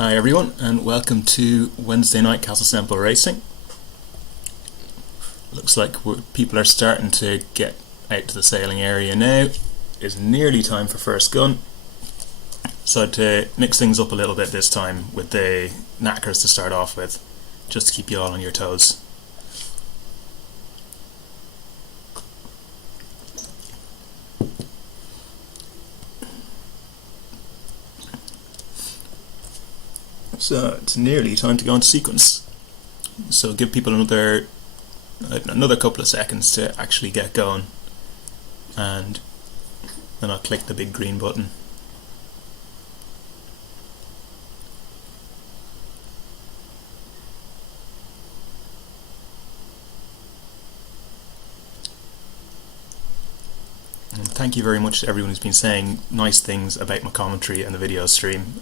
Hi everyone, and welcome to Wednesday night Castle Semple racing. Looks like people are starting to get out to the sailing area now. It's nearly time for first gun, so to mix things up a little bit this time with the knackers to start off with, just to keep you all on your toes. So it's nearly time to go into sequence. So give people another couple of seconds to actually get going, and then I'll click the big green button. And thank you very much to everyone who's been saying nice things about my commentary and the video stream.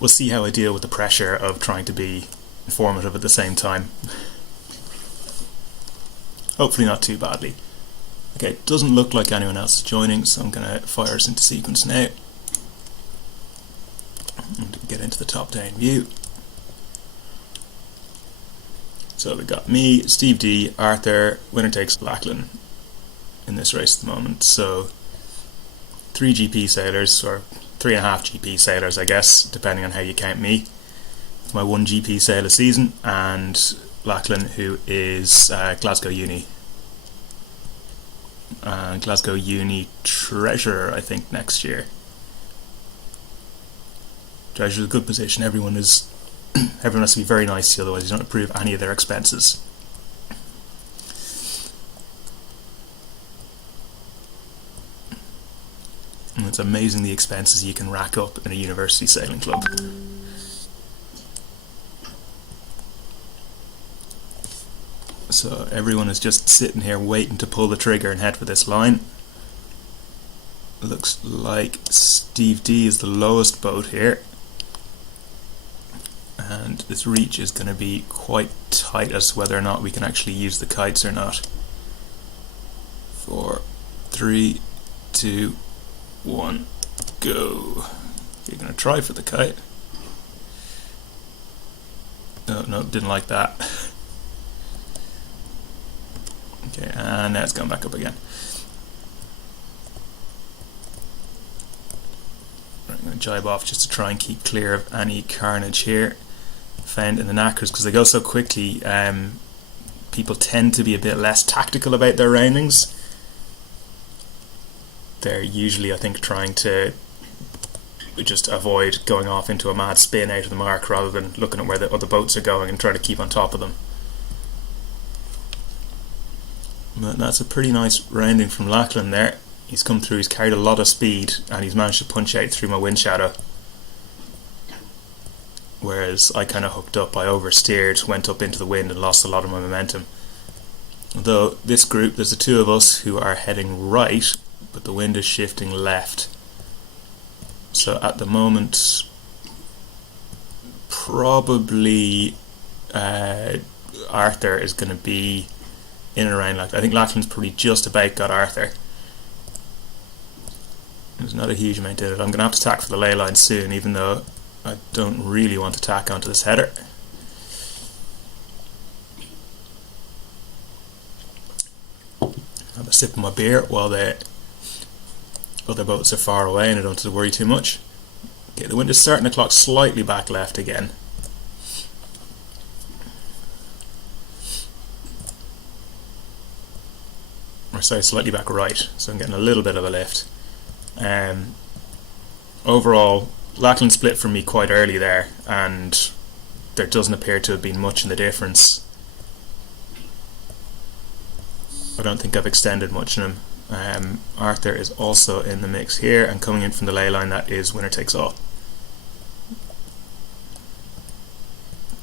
We'll see how I deal with the pressure of trying to be informative at the same time. Hopefully not too badly. Okay, it doesn't look like anyone else is joining, so I'm going to fire us into sequence now and get into the top down view. So we've got me, Steve D, Arthur, winner takes Lachlan in this race at the moment. So 3 GP sailors, or 3.5 GP sailors I guess, depending on how you count me. My 1 GP sail a season, and Lachlan, who is Glasgow Uni. Glasgow Uni treasurer, I think, next year. Treasurer's a good position. Everyone has to be very nice to you, otherwise you don't approve any of their expenses. And it's amazing the expenses you can rack up in a university sailing club. So everyone is just sitting here waiting to pull the trigger and head for this line. Looks like Steve D is the lowest boat here, and this reach is going to be quite tight as to whether or not we can actually use the kites or not. 4, 3, 2, 1, go. You're going to try for the kite. No, didn't like that. Okay, and now it's gone back up again. I'm going to jibe off just to try and keep clear of any carnage here found in the knackers, because they go so quickly. People tend to be a bit less tactical about their roundings. They're usually, I think, trying to just avoid going off into a mad spin out of the mark, rather than looking at where the other boats are going and trying to keep on top of them. But that's a pretty nice rounding from Lachlan there. He's come through, he's carried a lot of speed, and he's managed to punch out through my wind shadow. Whereas I kind of hooked up, I oversteered, went up into the wind and lost a lot of my momentum. Although this group, there's the 2 of us who are heading right, but the wind is shifting left. So at the moment, probably Arthur is going to be in and around. Like, I think Lachlan's probably just about got Arthur. There's not a huge amount in it. I'm going to have to tack for the ley line soon, even though I don't really want to tack onto this header. Have a sip of my beer while the other boats are far away and I don't have to worry too much. Okay, the wind is starting to clock slightly back left again. Or sorry, slightly back right, so I'm getting a little bit of a lift. Overall, Lachlan split from me quite early there, and there doesn't appear to have been much in the difference. I don't think I've extended much in him. Arthur is also in the mix here, and coming in from the ley line, that is winner takes all.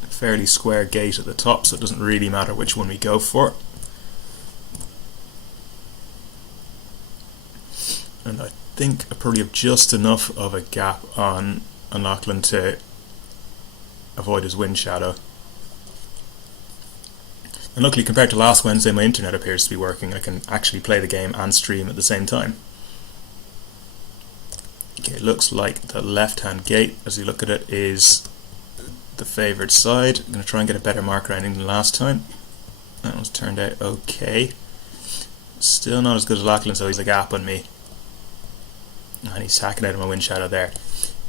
A fairly square gate at the top, so it doesn't really matter which one we go for. And I think I probably have just enough of a gap on Lachlan to avoid his wind shadow. And luckily, compared to last Wednesday, my internet appears to be working. I can actually play the game and stream at the same time. Okay, looks like the left-hand gate, as you look at it, is the favoured side. I'm going to try and get a better mark rounding than last time. That one's turned out okay. Still not as good as Lachlan, so he's a gap on me. And he's hacking out of my wind shadow there.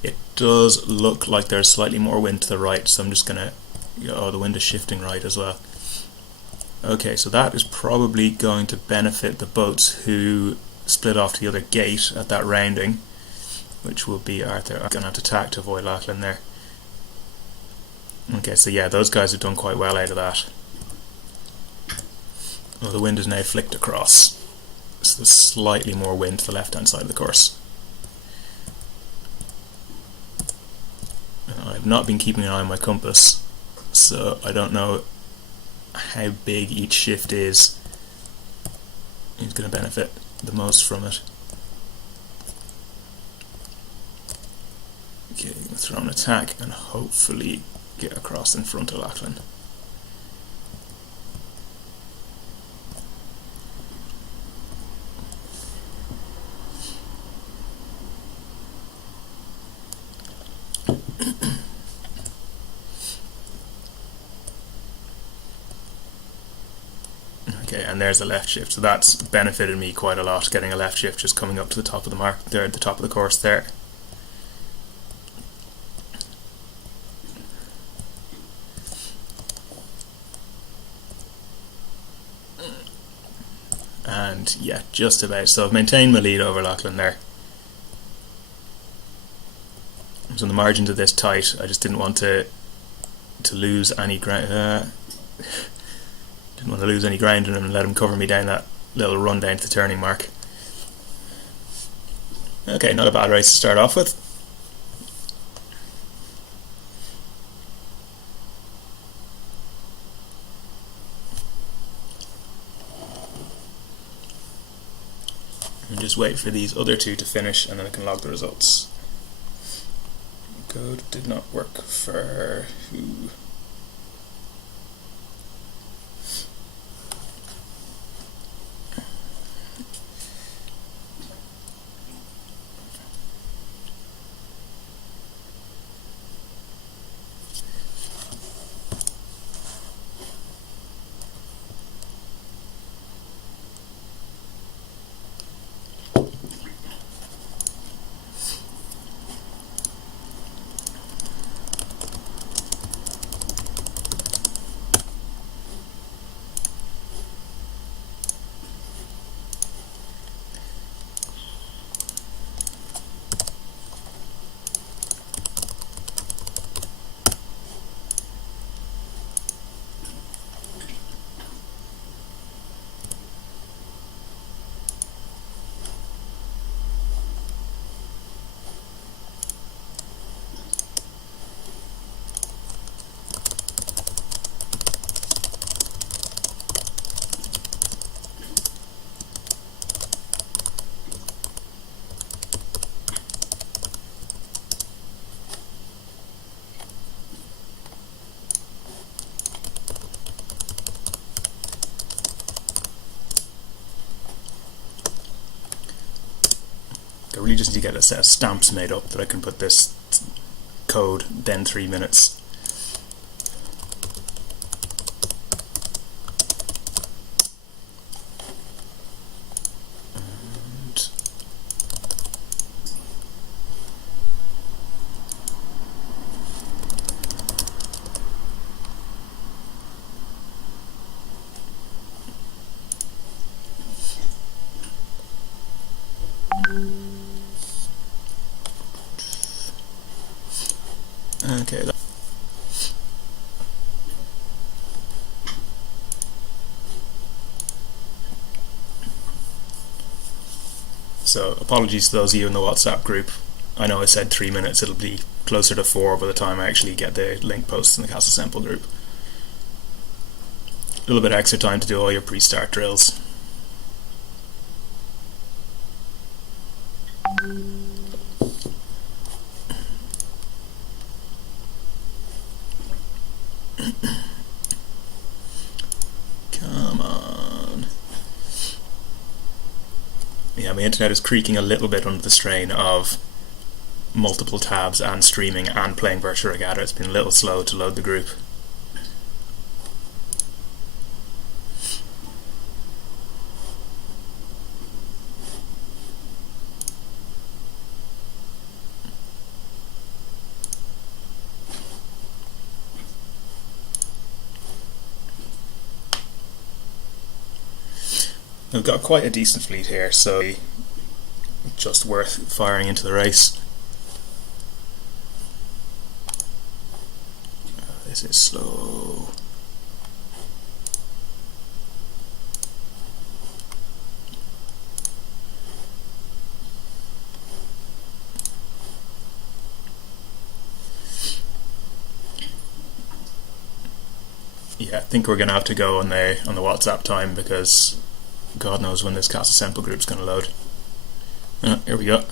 It does look like there's slightly more wind to the right, so I'm just going to... Oh, the wind is shifting right as well. Okay, so that is probably going to benefit the boats who split off to the other gate at that rounding, which will be Arthur. I'm going to have to tack to avoid Lachlan there. Okay, so yeah, those guys have done quite well out of that. Well, the wind is now flicked across, so there's slightly more wind to the left-hand side of the course. I've not been keeping an eye on my compass, so I don't know how big each shift is. Who's going to benefit the most from it? Okay, I'm going to throw an attack and hopefully get across in front of Lachlan. Okay, and there's a left shift, so that's benefited me quite a lot, getting a left shift just coming up to the top of the mark there, at the top of the course there. And yeah, just about. So I've maintained my lead over Lachlan there. So the margins of this tight. I just didn't want to lose any ground. Didn't want to lose any ground in him and let him cover me down that little run down to the turning mark. Okay, not a bad race to start off with. And just wait for these other two to finish and then I can log the results. Code did not work for who? I really just need to get a set of stamps made up that I can put this code, then 3 minutes. Okay. So apologies to those of you in the WhatsApp group. I know I said 3 minutes, it'll be closer to 4 by the time I actually get the link posts in the Castle Semple group. A little bit extra time to do all your pre-start drills. Come on. Yeah, my internet is creaking a little bit under the strain of multiple tabs and streaming and playing Virtual Regatta. It's been a little slow to load the group. We've got quite a decent fleet here, so just worth firing into the race. This is slow. Yeah, I think we're going to have to go on the WhatsApp time, because God knows when this Castle Semple group's going to load. Here we go.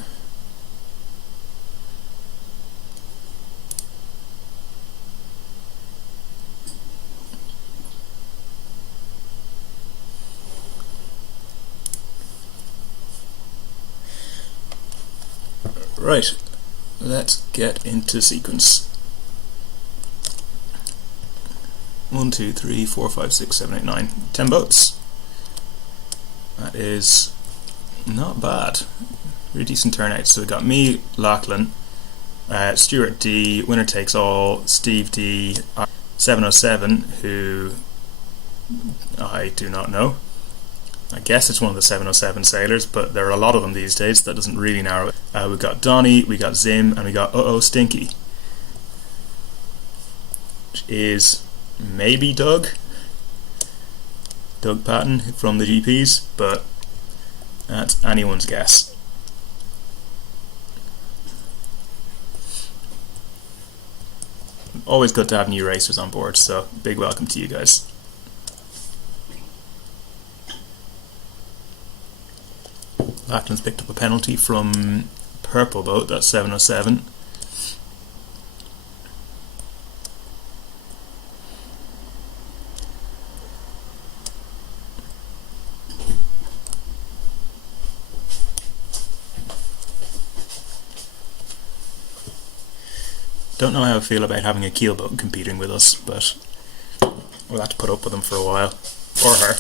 Right, let's get into sequence. 1, 2, 3, 4, 5, 6, 7, 8, 9. 10 boats. That is not bad. Really decent turnout. So we got me, Lachlan, Stuart D, winner takes all, Steve D, 707, who I do not know. I guess it's one of the 707 sailors, but there are a lot of them these days. That doesn't really narrow it. We got Donnie, we got Zim, and we got Stinky, which is maybe Doug Patton from the GPs, but that's anyone's guess. Always good to have new racers on board, so big welcome to you guys. Lachlan's picked up a penalty from Purple Boat, that's 707. Don't know how I feel about having a keelboat competing with us, but we'll have to put up with them for a while. Or her.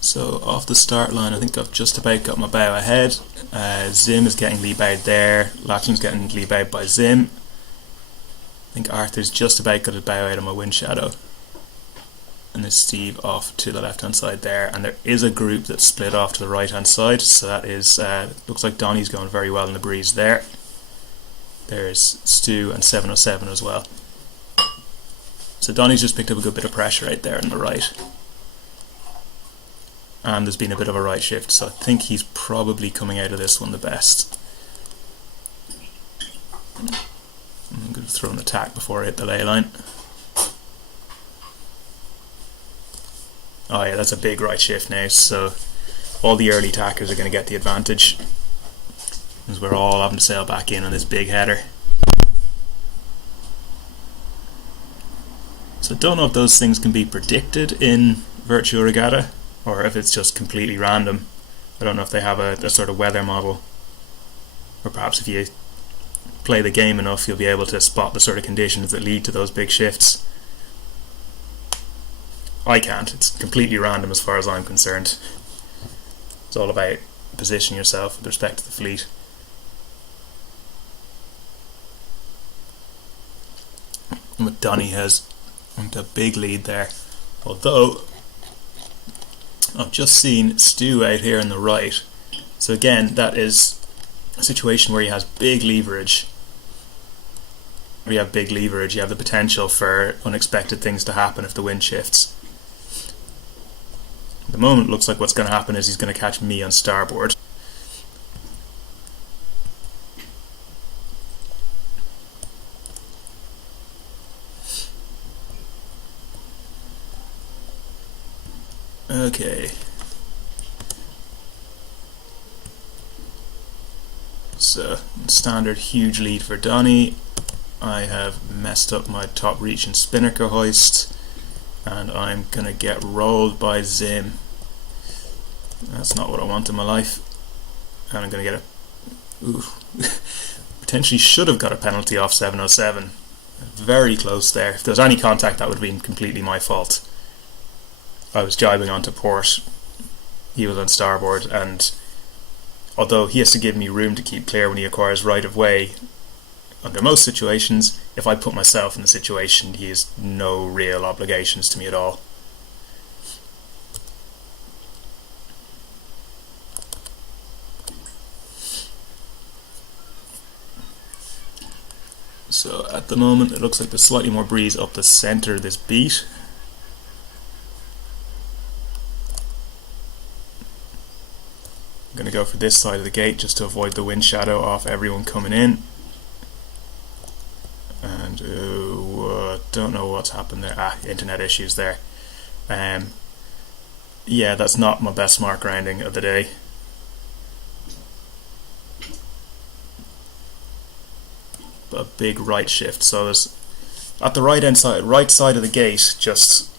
So off the start line, I think I've just about got my bow ahead. Zim is getting lee bowed there. Lachlan's getting lee bowed by Zim. I think Arthur's just about got his bow out of my wind shadow. And there's Steve off to the left hand side there, and there is a group that's split off to the right hand side, so that is looks like Donnie's going very well in the breeze there. There's Stu and 707 as well. So Donnie's just picked up a good bit of pressure right there on the right, and there's been a bit of a right shift, so I think he's probably coming out of this one the best. I'm going to throw an attack before I hit the ley line. Oh yeah, that's a big right shift now, so all the early attackers are going to get the advantage, as we're all having to sail back in on this big header. So I don't know if those things can be predicted in Virtual Regatta, or if it's just completely random. I don't know if they have a sort of weather model, or perhaps if you play the game enough you'll be able to spot the sort of conditions that lead to those big shifts. I can't. It's completely random as far as I'm concerned. It's all about positioning yourself with respect to the fleet. But Donnie has a big lead there. Although I've just seen Stu out here on the right. So again, that is a situation where he has big leverage. When you have big leverage, you have the potential for unexpected things to happen if the wind shifts. At the moment, it looks like what's going to happen is he's going to catch me on starboard. Okay. So, standard huge lead for Donnie. I have messed up my top reach and spinnaker hoist, and I'm gonna get rolled by Zim. That's not what I want in my life. And I'm going to get potentially should have got a penalty off 707. Very close there. If there was any contact, that would have been completely my fault. I was jibing onto port, he was on starboard, and although he has to give me room to keep clear when he acquires right of way, under most situations, if I put myself in the situation, he has no real obligations to me at all. So at the moment it looks like there's slightly more breeze up the centre of this beat. I'm going to go for this side of the gate just to avoid the wind shadow off everyone coming in. And don't know what's happened there. Internet issues there. Yeah, that's not my best mark rounding of the day. A big right shift, so there's at the right side of the gate, just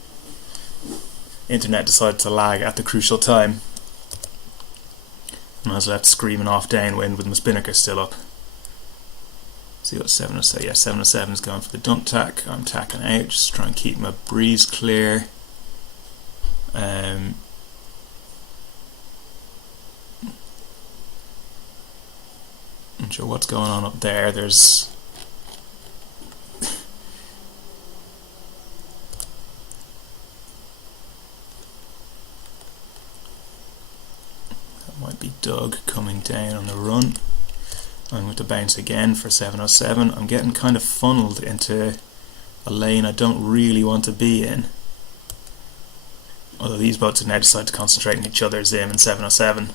internet decided to lag at the crucial time, and I was left screaming off downwind with my spinnaker still up. See what 707, yeah, 707 is going for the dump tack. I'm tacking out, just try and keep my breeze clear. Not sure what's going on up there. There's might be Doug coming down on the run. I'm going to bounce again for 707. I'm getting kind of funneled into a lane I don't really want to be in. Although these boats have now decided to concentrate on each other, Zim and 707.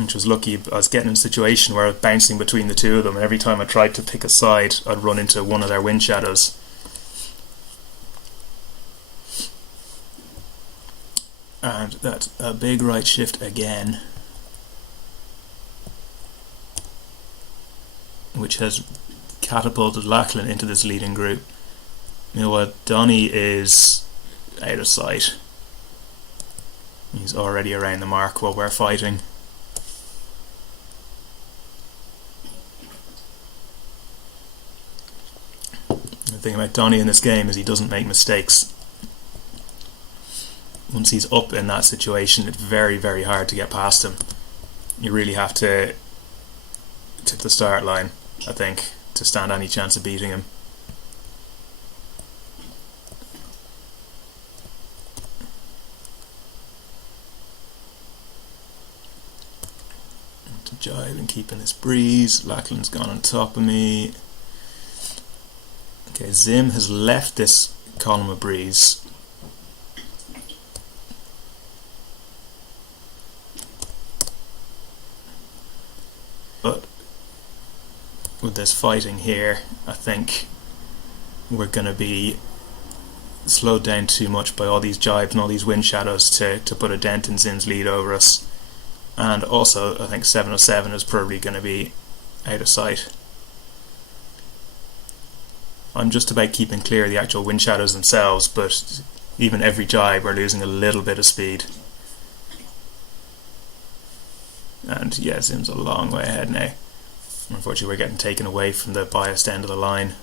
Which was lucky. I was getting in a situation where I was bouncing between the two of them, and every time I tried to pick a side, I'd run into one of their wind shadows. And that's a big right shift again, which has catapulted Lachlan into this leading group. Meanwhile, Donny is out of sight. He's already around the mark while we're fighting. The thing about Donny in this game is he doesn't make mistakes. Once he's up in that situation, it's very, very hard to get past him. You really have to tip the start line, I think, to stand any chance of beating him. To jibe and keeping this breeze. Lachlan's gone on top of me. Okay, Zim has left this column of breeze. But with this fighting here, I think we're going to be slowed down too much by all these jibes and all these wind shadows to put a dent in Zim's lead over us. And also, I think 707 is probably going to be out of sight. I'm just about keeping clear of the actual wind shadows themselves, but even every jibe we're losing a little bit of speed. And yeah, Zim's a long way ahead now. Unfortunately, we're getting taken away from the biased end of the line.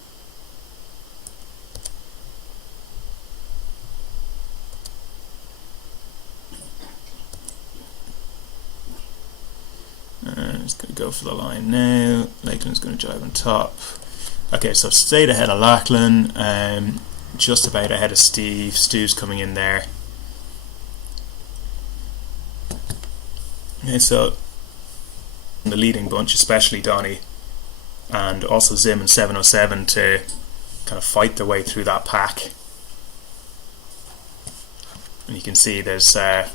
And he's going to go for the line now. Lakeland's going to drive on top. Okay, so I've stayed ahead of Lachlan, just about ahead of Steve. Stu's coming in there. Okay, so the leading bunch, especially Donny, and also Zim and 707 to kind of fight their way through that pack. And you can see there's a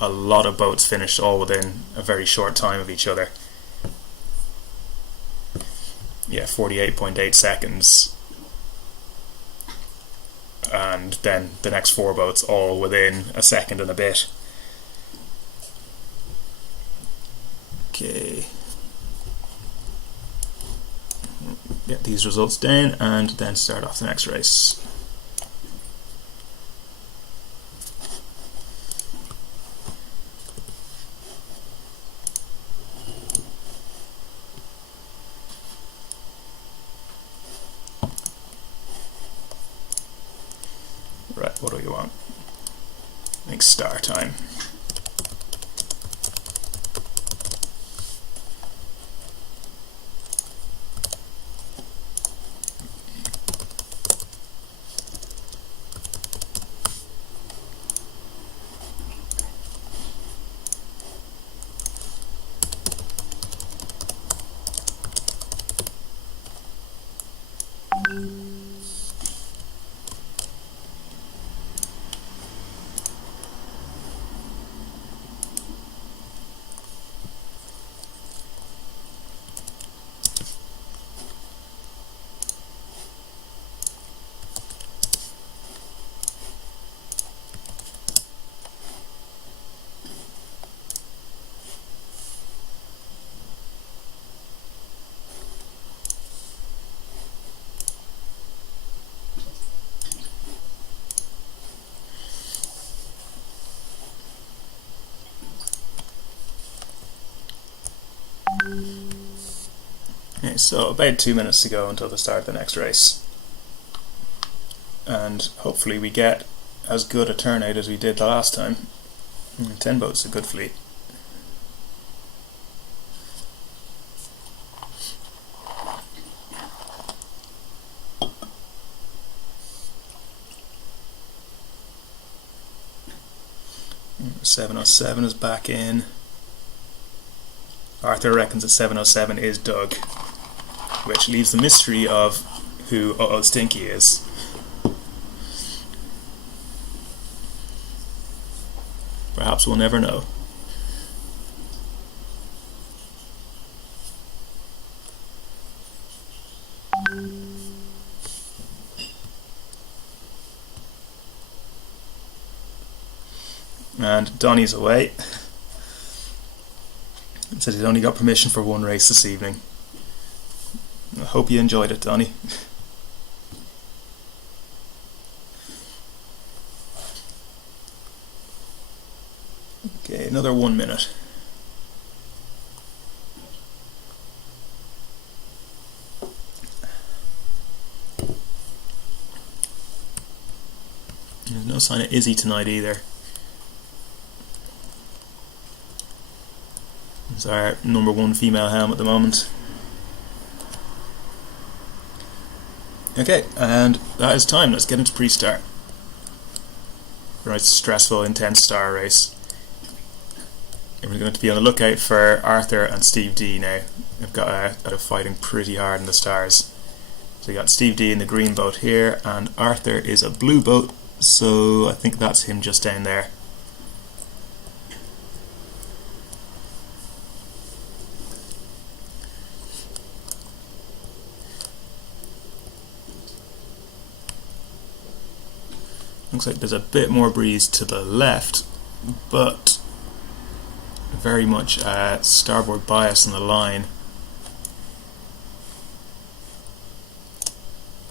lot of boats finished all within a very short time of each other. Yeah, 48.8 seconds. And then the next four boats all within a second and a bit. Okay. Get these results down and then start off the next race. Right, what do we want? I think star time. Okay, so about 2 minutes to go until the start of the next race, and hopefully we get as good a turnout as we did the last time. 10 boats is a good fleet. Mm, 707 is back in. Arthur reckons that 707 is Doug, which leaves the mystery of who Uh-Oh Stinky is. Perhaps we'll never know. And Donnie's away. He said he's only got permission for one race this evening. I hope you enjoyed it, Donnie. Okay, another 1 minute. There's no sign of Izzy tonight either. It's our #1 female helm at the moment. Okay, and that is time. Let's get into pre-start. Right, stressful, intense star race. And we're going to be on the lookout for Arthur and Steve D now. They've got are fighting pretty hard in the stars. So we got Steve D in the green boat here, and Arthur is a blue boat, so I think that's him just down there. Looks like there's a bit more breeze to the left, but very much starboard bias on the line.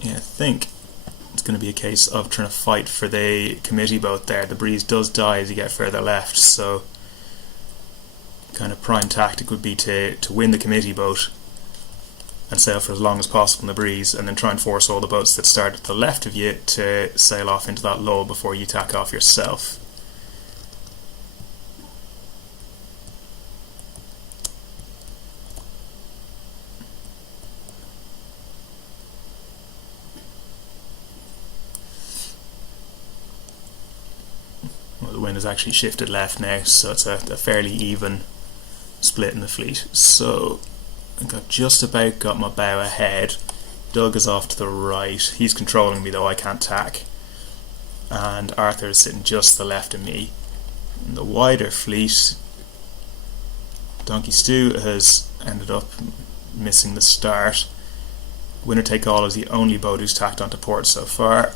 Yeah, I think it's going to be a case of trying to fight for the committee boat there. The breeze does die as you get further left, so kind of prime tactic would be to win the committee boat and sail for as long as possible in the breeze, and then try and force all the boats that start at the left of you to sail off into that lull before you tack off yourself. Well, the wind has actually shifted left now, so it's a fairly even split in the fleet. So I got just about got my bow ahead. Doug is off to the right. He's controlling me though, I can't tack. And Arthur is sitting just to the left of me. In the wider fleet, Donkey Stew has ended up missing the start. Winner Take All is the only boat who's tacked onto port so far,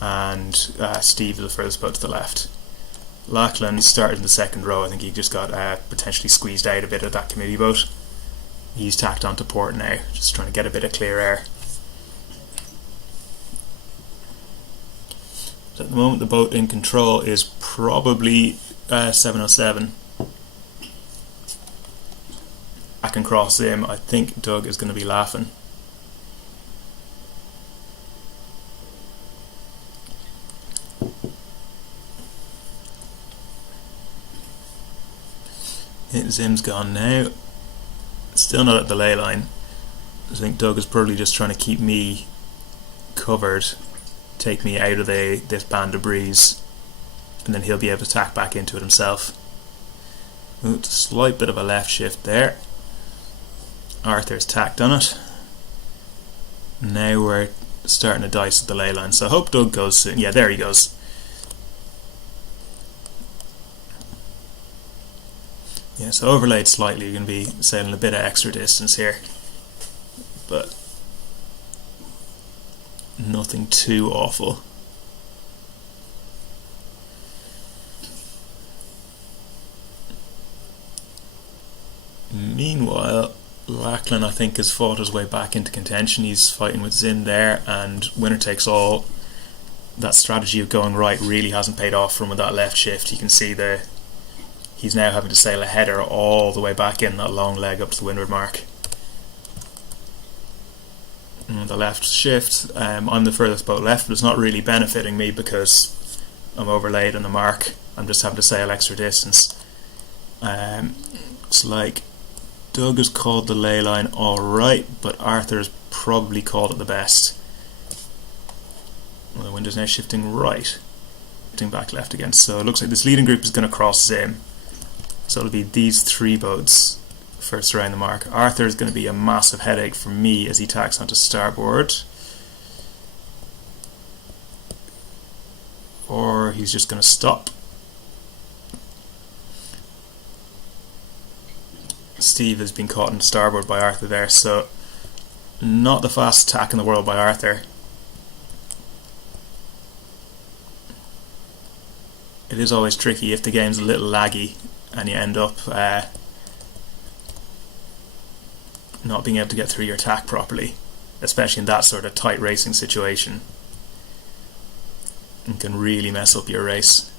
and Steve is the furthest boat to the left. Lachlan started in the second row. I think he just got potentially squeezed out a bit of that committee boat. He's tacked onto port now, just trying to get a bit of clear air. So at the moment the boat in control is probably 707. I can cross him. I think Doug is going to be laughing. Zim's gone now. Still not at the ley line. I think Doug is probably just trying to keep me covered, take me out of this band of breeze, and then he'll be able to tack back into it himself. Ooh, it's a slight bit of a left shift there. Arthur's tacked on it. Now we're starting to dice at the ley line, so I hope Doug goes soon. Yeah, there he goes. Yeah, so overlaid slightly, you're going to be sailing a bit of extra distance here, but nothing too awful. Meanwhile, Lachlan, I think, has fought his way back into contention. He's fighting with Zim there, and winner takes all. That strategy of going right really hasn't paid off for him with that left shift. You can see he's now having to sail a header all the way back in that long leg up to the windward mark. And the left shift, I'm the furthest boat left, but it's not really benefiting me because I'm overlaid on the mark. I'm just having to sail extra distance. Looks like Doug has called the ley line alright, but Arthur's probably called it the best. Well, the wind is now shifting right, shifting back left again. So it looks like this leading group is going to cross Zim. So it'll be these three boats first around the mark. Arthur is going to be a massive headache for me as he tacks onto starboard. Or he's just going to stop. Steve has been caught on starboard by Arthur there, so not the fastest tack in the world by Arthur. It is always tricky if the game's a little laggy and you end up not being able to get through your tack properly, especially in that sort of tight racing situation. It can really mess up your race.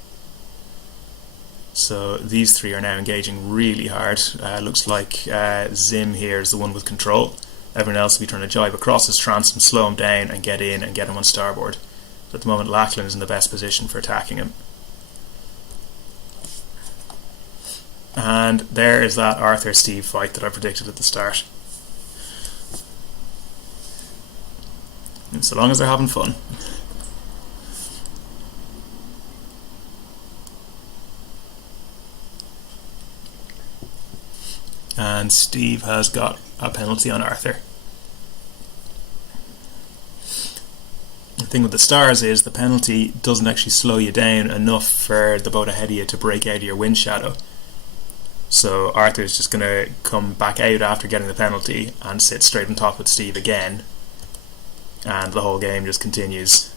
So these three are now engaging really hard. Looks like Zim here is the one with control. Everyone else will be trying to jibe across his transom, slow him down and get in and get him on starboard. So at the moment Lachlan is in the best position for attacking him. And there is that Arthur-Steve fight that I predicted at the start. And so long as they're having fun. And Steve has got a penalty on Arthur. The thing with the stars is the penalty doesn't actually slow you down enough for the boat ahead of you to break out of your wind shadow. So Arthur's just going to come back out after getting the penalty and sit straight on top with Steve again, and the whole game just continues.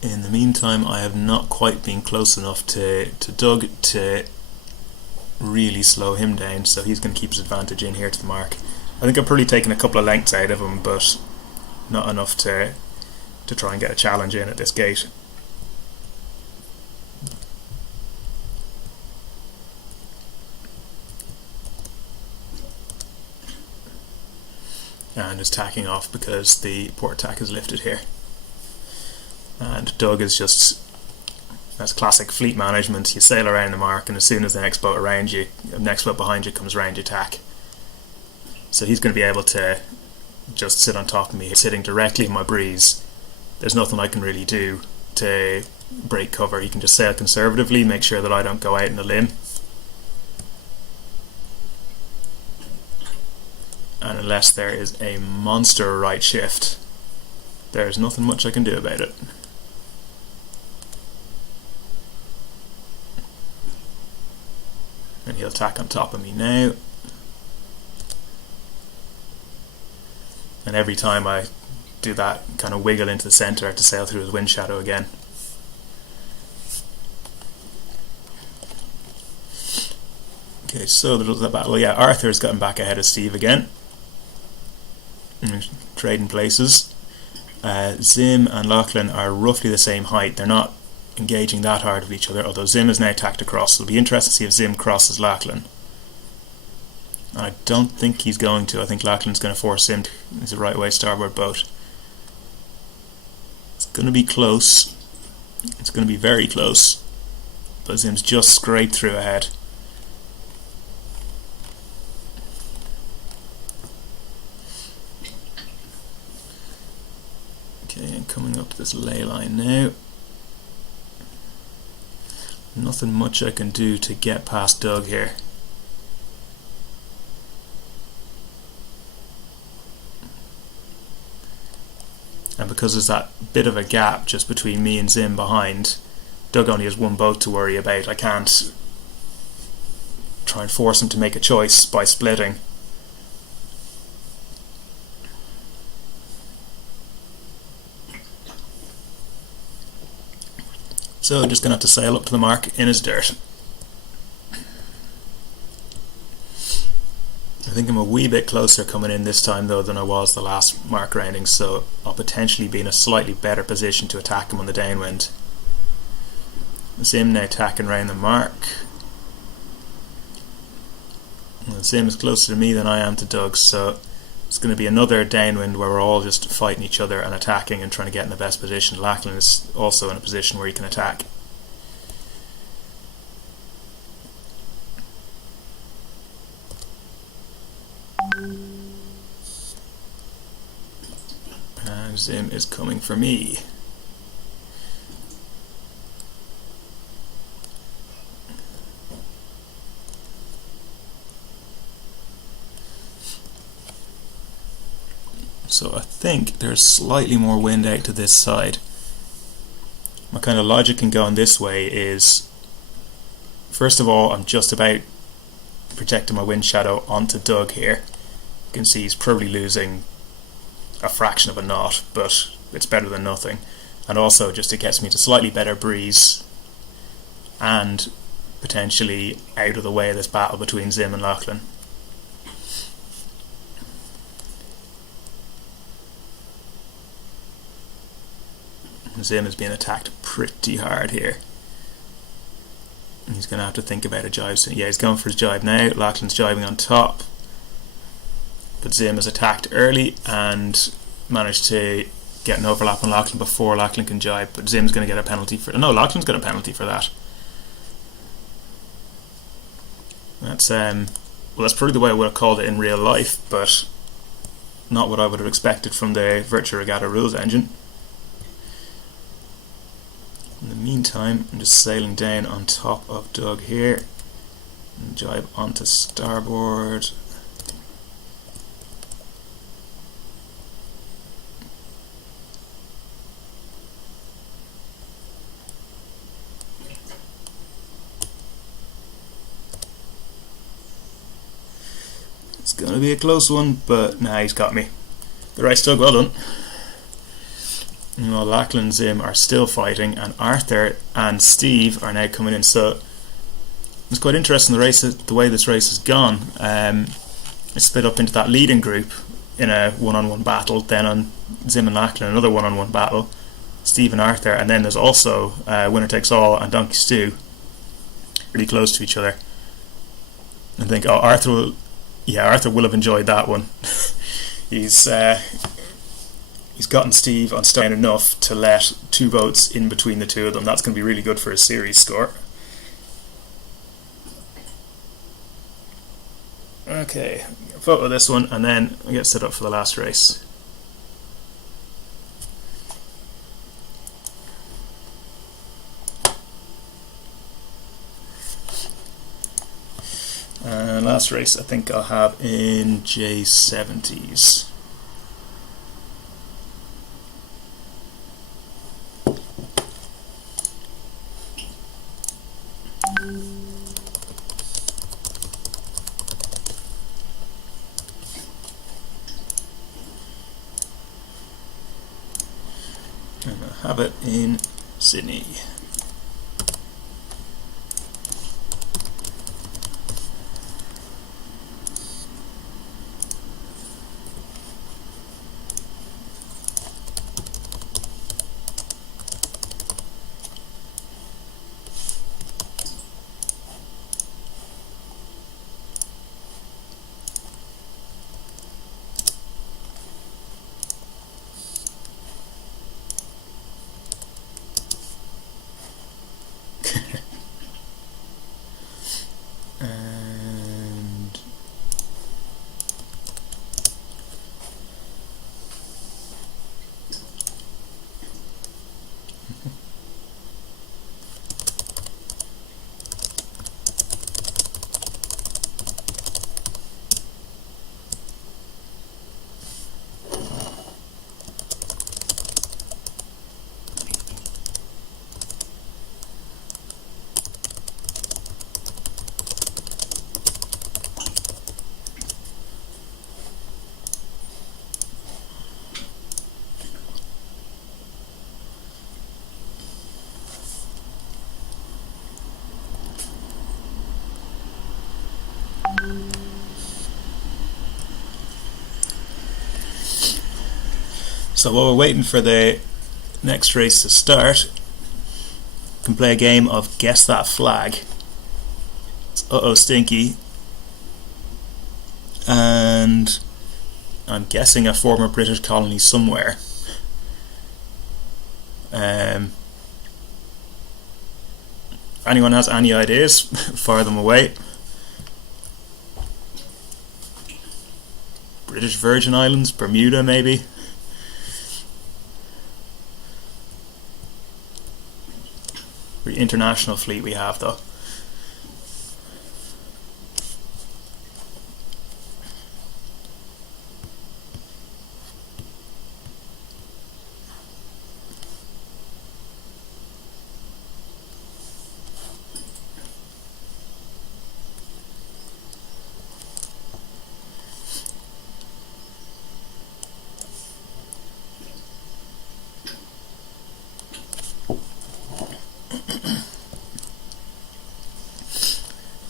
In the meantime, I have not quite been close enough to Doug to really slow him down, so he's going to keep his advantage in here to the mark. I think I've probably taken a couple of lengths out of him, but not enough to try and get a challenge in at this gate. And is tacking off because the port tack is lifted here. And Doug is just, that's classic fleet management. You sail around the mark, and as soon as the next boat around you, the next boat behind you comes around, you tack. So he's going to be able to just sit on top of me, sitting directly in my breeze. There's nothing I can really do to break cover. He can just sail conservatively, make sure that I don't go out in a limb. And unless there is a monster right shift, there's nothing much I can do about it. And he'll tack on top of me now. And every time I do that, kind of wiggle into the centre, I have to sail through his wind shadow again. Okay, so there's that battle. Yeah, Arthur's gotten back ahead of Steve again. Trading places. Zim and Lachlan are roughly the same height. They're not engaging that hard with each other, although Zim is now tacked across. So it'll be interesting to see if Zim crosses Lachlan. I don't think he's going to. I think Lachlan's going to force him to his right way starboard boat. It's going to be close. It's going to be very close. but Zim's just scraped through ahead. Okay, and coming up to this ley line now. Nothing much I can do to get past Doug here. And because there's that bit of a gap just between me and Zim behind, Doug only has one boat to worry about. I can't try and force him to make a choice by splitting. So just going to have to sail up to the mark in his dirt. I think I'm a wee bit closer coming in this time though than I was the last mark rounding, so I'll potentially be in a slightly better position to attack him on the downwind. Zim now attacking round the mark. Well, Zim is closer to me than I am to Doug, so it's going to be another downwind where we're all just fighting each other and attacking and trying to get in the best position. Lachlan is also in a position where he can attack. And Zim is coming for me. So I think there's slightly more wind out to this side. My kind of logic in going this way is, first of all, I'm just about projecting my wind shadow onto Doug here. You can see he's probably losing a fraction of a knot, but it's better than nothing. And also just it gets me to slightly better breeze and potentially out of the way of this battle between Zim and Lachlan. Zim is being attacked pretty hard here. He's going to have to think about a jibe soon. Yeah, he's going for his jibe now. Lachlan's jibing on top. But Zim is attacked early and managed to get an overlap on Lachlan before Lachlan can jibe. But Zim's going to get a penalty for... No, Lachlan's got a penalty for that. That's well, that's probably the way I would have called it in real life, but not what I would have expected from the Virtual Regatta rules engine. In the meantime, I'm just sailing down on top of Doug here and jibe onto starboard. It's going to be a close one, but nah, he's got me. The right, Doug, well done. You know, Lachlan and Zim are still fighting, and Arthur and Steve are now coming in. So it's quite interesting the way this race has gone. It's split up into that leading group in a one-on-one battle, then on Zim and Lachlan another one-on-one battle, Steve and Arthur, and then there's also Winner Takes All and Donkey Stew, really close to each other. I think Arthur will have enjoyed that one. He's gotten Steve on start enough to let two boats in between the two of them. That's going to be really good for his series score. Okay, photo of this one, and then I get set up for the last race. And last race I think I'll have in J70s. And I have it in Sydney. So while we're waiting for the next race to start, we can play a game of Guess That Flag. It's Uh-Oh Stinky, and I'm guessing a former British colony somewhere. Anyone has any ideas, fire them away. British Virgin Islands, Bermuda maybe. The international fleet we have though.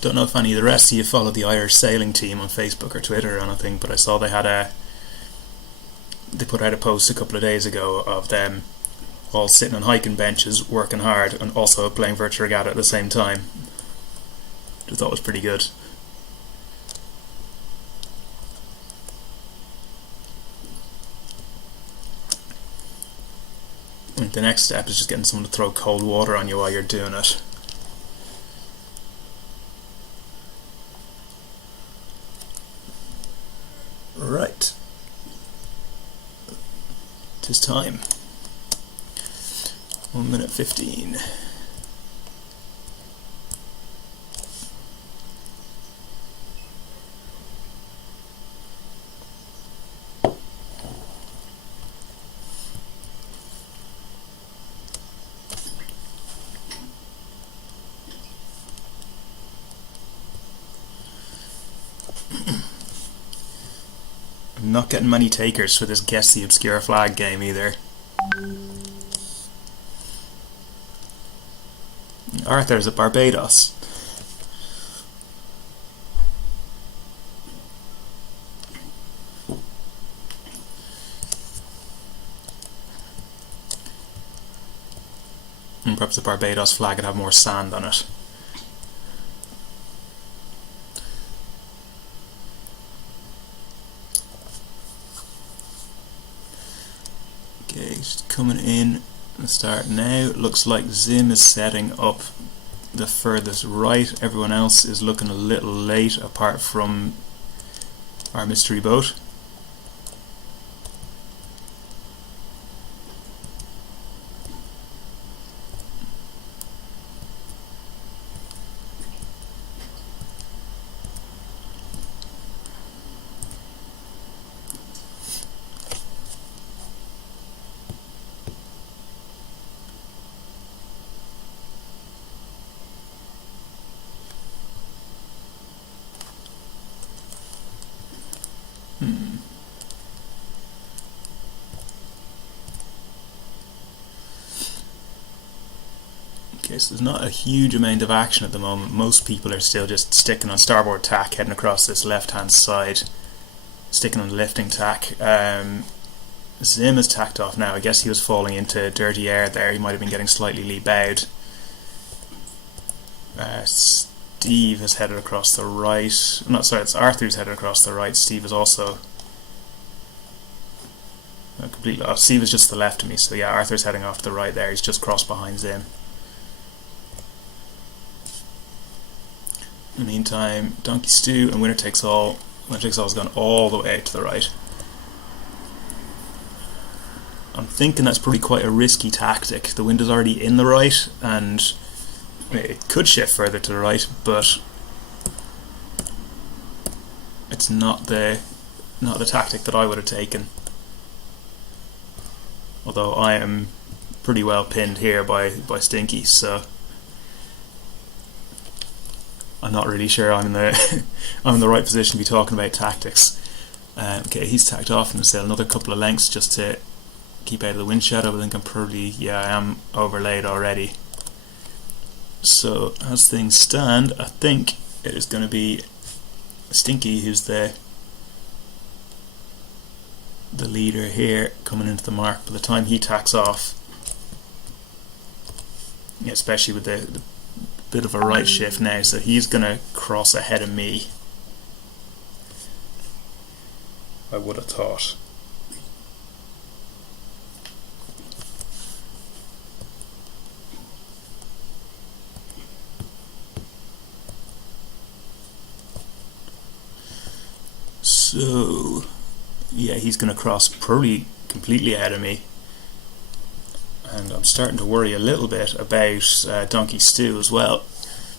Don't know if any of the rest of you follow the Irish sailing team on Facebook or Twitter or anything, but I saw they put out a post a couple of days ago of them all sitting on hiking benches, working hard, and also playing virtual regatta at the same time. Which I thought was pretty good. And the next step is just getting someone to throw cold water on you while you're doing it. Right. 'Tis time. 1 minute 15. I'm not getting many takers for this Guess the Obscure Flag game either. Arthur's at Barbados. And perhaps the Barbados flag would have more sand on it. Okay, just coming in and start now. Looks like Zim is setting up the furthest right. Everyone else is looking a little late apart from our mystery boat. Okay, so there's not a huge amount of action at the moment. Most people are still just sticking on starboard tack, heading across this left hand side, sticking on the lifting tack. Zim has tacked off now. I guess he was falling into dirty air there. He might have been getting slightly lee bowed. Steve has headed across the right. No, sorry, it's Arthur's headed across the right. Steve is also completely off. Steve is just to the left of me, so yeah, Arthur's heading off to the right there. He's just crossed behind Zim. In the meantime, Donkey Stew and Winner Takes All. Winner Takes All has gone all the way out to the right. I'm thinking that's probably quite a risky tactic. The wind is already in the right, and it could shift further to the right, but it's not the tactic that I would have taken. Although I am pretty well pinned here by Stinky, so I'm not really sure I'm in the right position to be talking about tactics. Okay, he's tacked off and still another couple of lengths just to keep out of the wind shadow. I think I'm probably, yeah, I am overlaid already. So as things stand, I think it is going to be Stinky who's the the leader here coming into the mark. By the time he tacks off, especially with the bit of a right shift now, so he's going to cross ahead of me, I would have thought. So yeah, he's going to cross probably completely ahead of me, and I'm starting to worry a little bit about Donkey Stew as well,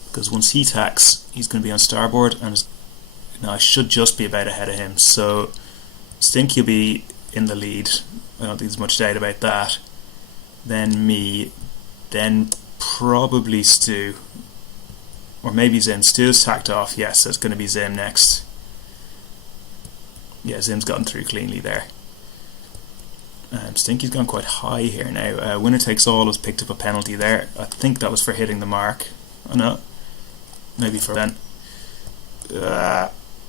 because once he tacks, he's going to be on starboard, and now I should just be about ahead of him. So Stinky will be in the lead. I don't think there's much doubt about that. Then me, then probably Stu, or maybe Zim. Stu's tacked off. Yes, so it's going to be Zim next. Yeah, Zim's gotten through cleanly there. Stinky's gone quite high here now. Winner Takes All has picked up a penalty there. I think that was for hitting the mark. Oh no, maybe for then.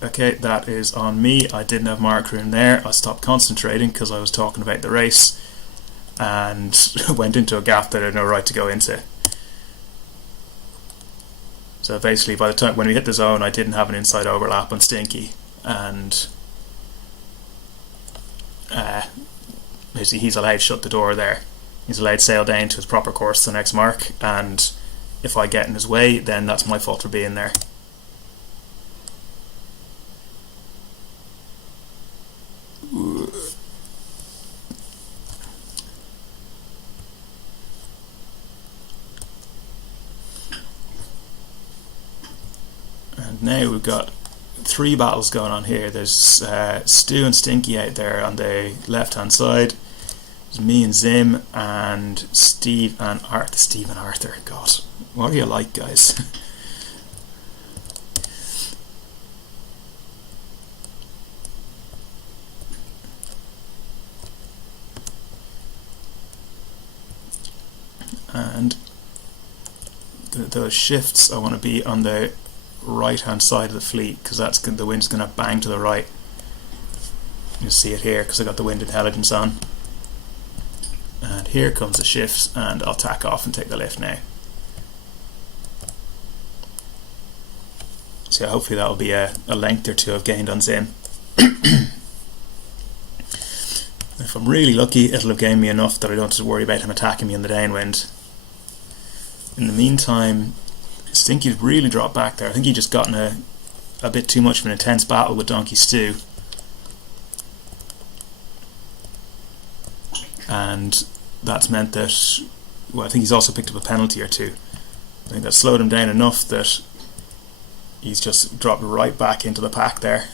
Okay, that is on me. I didn't have mark room there. I stopped concentrating because I was talking about the race and went into a gap that I had no right to go into. So basically, by the time when we hit the zone, I didn't have an inside overlap on Stinky, and basically he's allowed to shut the door there. He's allowed to sail down to his proper course to the next mark, and if I get in his way, then that's my fault for being there. And now we've got 3 battles going on here. There's Stu and Stinky out there on the left hand side. There's me and Zim and Steve and Arthur. Steve and Arthur, God, what are you like, guys? And those shifts, I want to be on the right hand side of the fleet, because that's the wind's going to bang to the right. You'll see it here because I got the wind intelligence on. And here comes the shifts, and I'll tack off and take the lift now. So yeah, hopefully that'll be a length or two I've gained on Zim. If I'm really lucky, it'll have gained me enough that I don't have to worry about him attacking me in the downwind. In the meantime, Stinky's really dropped back there. I think he just got in a bit too much of an intense battle with Donkey Stew, and that's meant that, well, I think he's also picked up a penalty or two. I think that slowed him down enough that he's just dropped right back into the pack there,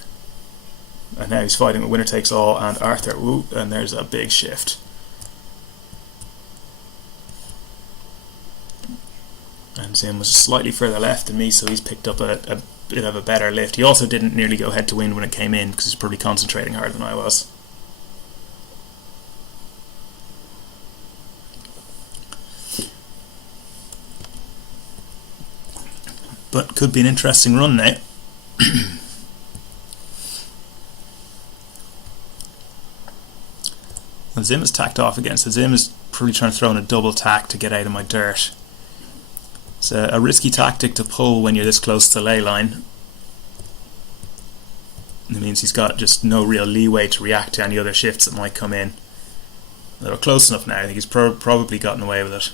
and now he's fighting with Winner Takes All and Arthur. Ooh, and there's a big shift. And Zim was slightly further left than me, so he's picked up a bit of a better lift. He also didn't nearly go head to wind when it came in, because he's probably concentrating harder than I was. But could be an interesting run now. And Zim is tacked off again, so Zim is probably trying to throw in a double tack to get out of my dirt. It's a risky tactic to pull when you're this close to the ley line. It means he's got just no real leeway to react to any other shifts that might come in. They're close enough now. I think he's probably gotten away with it.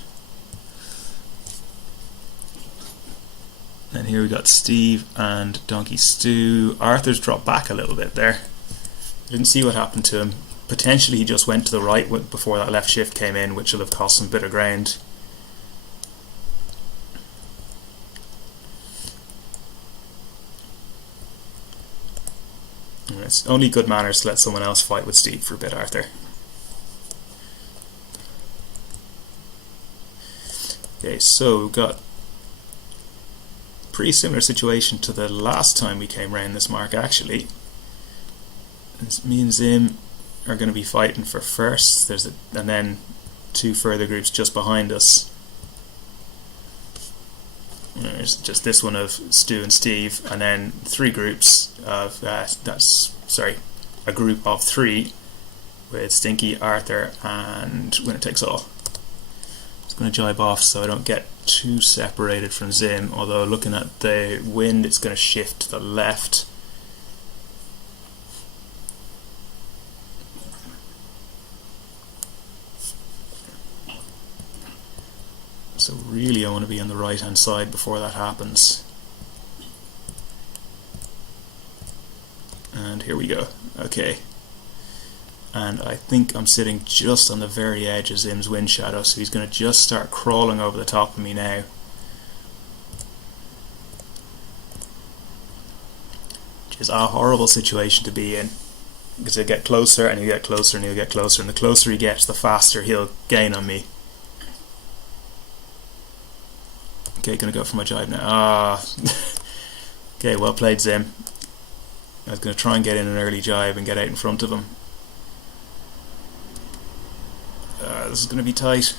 And here we got Steve and Donkey Stew. Arthur's dropped back a little bit there. I didn't see what happened to him. Potentially he just went to the right before that left shift came in, which will have cost him a bit of ground. It's only good manners to let someone else fight with Steve for a bit, Arthur. Okay, so we've got a pretty similar situation to the last time we came round this mark, actually. Me and Zim are going to be fighting for first. And then 2 further groups just behind us. There's just this one of Stu and Steve, and then 3 groups of a group of 3 with Stinky, Arthur, and Winner Takes All. It's going to jibe off so I don't get too separated from Zim, although looking at the wind it's going to shift to the left. So really I want to be on the right hand side before that happens. And here we go. Okay. And I think I'm sitting just on the very edge of Zim's wind shadow, so he's going to just start crawling over the top of me now. Which is a horrible situation to be in, because he'll get closer and he'll get closer and he'll get closer, and the closer he gets, the faster he'll gain on me. Okay, gonna go for my jibe now. Okay, well played, Zim. I was going to try and get in an early jibe and get out in front of him. This is going to be tight.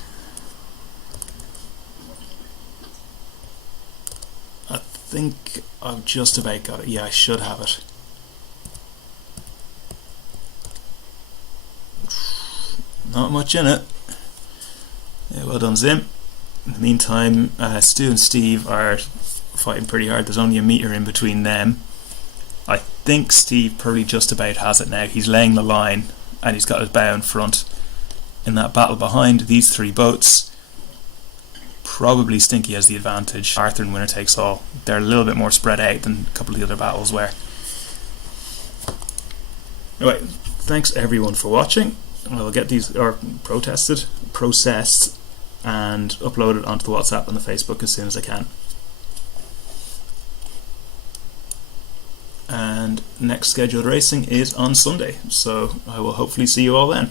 I think I've just about got it. Yeah, I should have it. Not much in it. Yeah, well done, Zim. In the meantime, Stu and Steve are fighting pretty hard. There's only a metre in between them. I think Steve probably just about has it now. He's laying the line and he's got his bow in front. In that battle behind these three boats, probably Stinky has the advantage. Arthur and Winner Takes All, they're a little bit more spread out than a couple of the other battles were. Anyway, thanks everyone for watching. I'll get these processed and uploaded onto the WhatsApp and the Facebook as soon as I can. And next scheduled racing is on Sunday, so I will hopefully see you all then.